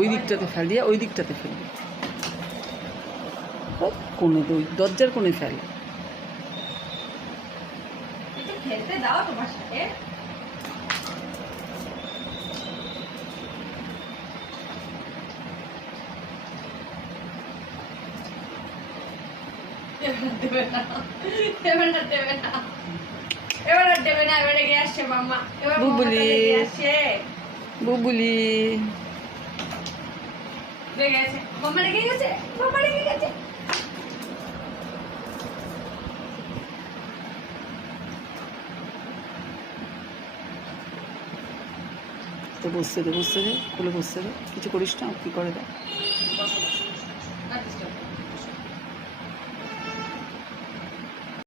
ওই দিকটাতে ফেলিয়ে ওই দিকটাতে ফেলবি, কোনে তো ওই দরজার কোণে ফেল। খেলতে দাও তোমার সাথে। দেবে না, দেবে না, দেবে না, এবার আর দেবে না। এবারে গে আসছে মাম্মা, এবার বুবুলি আসছে, বুবুলি রেগে গেছে, মাম্মা রেগে গেছে, মাম্মা রেগে গেছে। তো বসতে দে, বসতে দে, খুলে বসতে দে, কিছু করিস না, কি করে দেয়। বসো বসো, আর ডিস্টার্ব